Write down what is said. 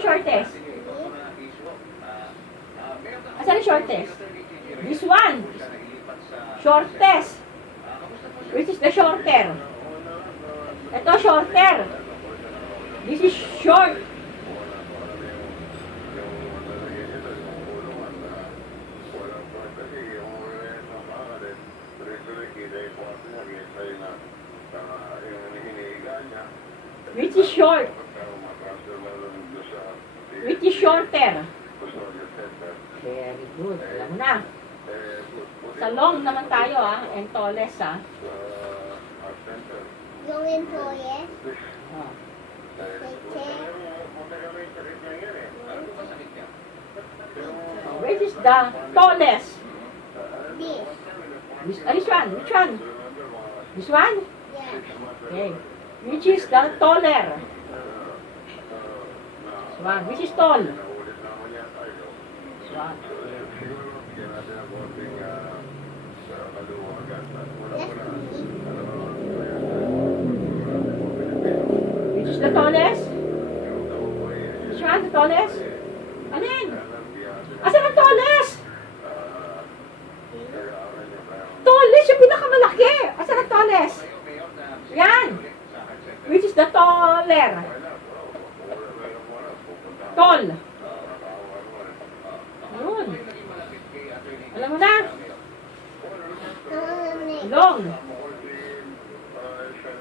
ang shortest? Asan ang shortest? This one. Shortest. Which is the shorter? Ito, shorter. This is short. Which is short? Which is shorter? Very good. Alam mo na. Sa long naman tayo, and tallest, Yung employee. Oh. Which is the tallest? This. This one? Which one? This one? Yeah. Okay. Which is the taller? This one. Which is tall? This one. Which is the tallest? Which one? The tallest? Alin? Asan ang tallest? Tallest yung pinakamalaki. Asan ang tallest? Yan. Which is the taller? Tall. Yun. Alam mo na? Long.